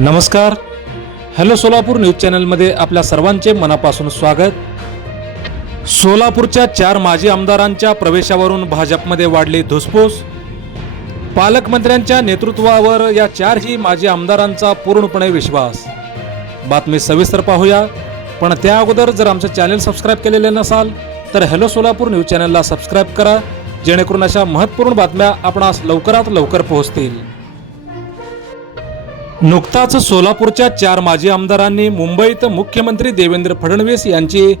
नमस्कार. Hello Solapur news चॅनलमध्ये आपल्या सर्वांचे मनापासून स्वागत. सोलापूरच्या चार माजी आमदारांच्या प्रवेशावरून भाजपमध्ये वाढली धुसफूस. पालकमंत्र्यांच्या नेतृत्वावर या चारही माजी आमदारांचा पूर्णपणे विश्वास. बातमी सविस्तर पाहूया. पण त्या अगोदर जर आमचं चॅनल सबस्क्राईब केलेले नसाल तर हॅलो सोलापूर न्यूज चॅनलला सबस्क्राईब करा. जेणेकरून अशा महत्त्वपूर्ण बातम्या आपणास लवकरात लवकर पोहोचतील. नुकताच सोलापूरच्या चार माजी आमदारांनी मुंबईत मुख्यमंत्री देवेंद्र फडणवीस यांची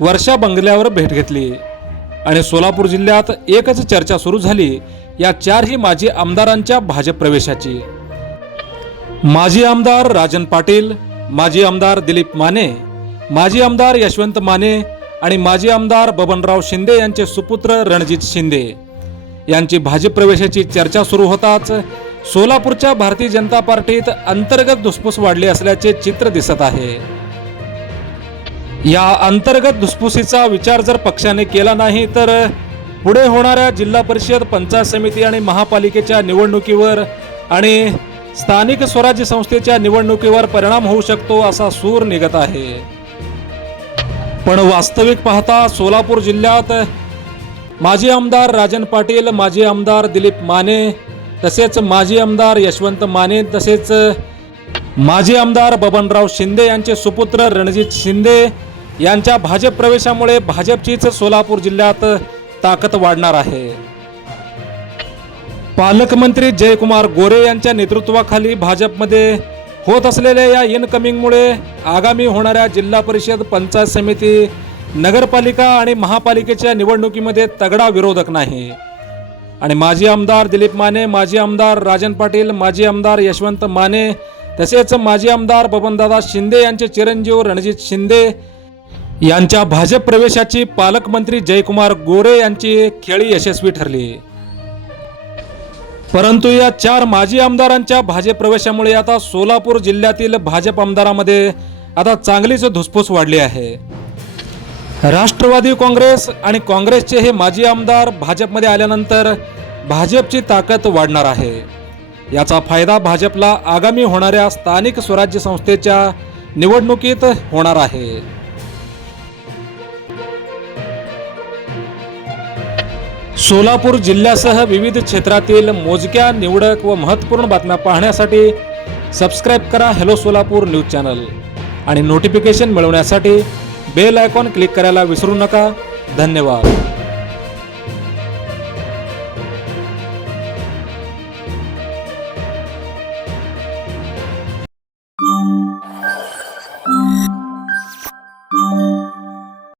वर्षा बंगल्यावर भेट घेतली. आणि सोलापूर जिल्ह्यात एकच चर्चा सुरू झाली या चारही माजी आमदारांच्या भाजप प्रवेशाची. माजी आमदार राजन पाटील माजी आमदार दिलीप माने माजी आमदार यशवंत माने आणि माजी आमदार बबनराव शिंदे यांचे सुपुत्र रणजित शिंदे. यांची भाजप प्रवेशाची चर्चा सुरू होताच सोलापूरच्या भारतीय जनता पार्टीत अंतर्गत धुसफूस वाढली असल्याचे चित्र दिसत आहे. या अंतर्गत धुसफुसीचा विचार जर पक्षाने केला नाही तर पुढे होणाऱ्या जिल्हा परिषद पंचायत समिती आणि महापालिकेच्या निवडणुकीवर आणि स्थानिक स्वराज्य संस्थेच्या निवडणुकीवर परिणाम होऊ शकतो असा सूर निघत आहे. पण वास्तविक पाहता सोलापूर जिल्ह्यात माजी आमदार राजन पाटील माजी आमदार दिलीप माने तसेच माजी आमदार यशवंत माने तसेच माजी आमदार बबनराव शिंदे यांचे सुपुत्र रणजित शिंदे यांच्या भाजप प्रवेशामुळे भाजपचीच सोलापूर जिल्ह्यात ताकद वाढणार आहे. पालकमंत्री जयकुमार गोरे यांच्या नेतृत्वाखाली भाजपमध्ये होत असलेल्या या इनकमिंगमुळे आगामी होणाऱ्या जिल्हा परिषद पंचायत समिती नगरपालिका आणि महापालिकेच्या निवडणुकीमध्ये तगडा विरोधक नाही. आणि माजी आमदार दिलीप माने माजी आमदार राजन पाटील माजी आमदार यशवंत माने तसेच माजी आमदार बबनदादा शिंदे यांचे चिरंजीव रणजित शिंदे यांच्या भाजप प्रवेशाची पालकमंत्री जयकुमार गोरे यांची खेळी यशस्वी ठरली. परंतु या चार माजी आमदारांच्या भाजप प्रवेशामुळे आता सोलापूर जिल्ह्यातील भाजप आमदारामध्ये आता चांगलीच धुसफूस वाढली आहे. राष्ट्रवादी काँग्रेस आणि काँग्रेसचे हे माजी आमदार भाजपमध्ये आल्यानंतर भाजपची ताकद वाढणार आहे. याचा फायदा भाजपला आगामी होणाऱ्या स्थानिक स्वराज्य संस्थेच्या निवडणुकीत होणार आहे. सोलापूर जिल्ह्यासह विविध क्षेत्रातील मोजक्या निवडक व महत्त्वपूर्ण बातम्या पाहण्यासाठी सबस्क्राईब करा हॅलो सोलापूर न्यूज चॅनल आणि नोटिफिकेशन मिळवण्यासाठी बेल आयकॉन क्लिक करायला विसरू नका. धन्यवाद.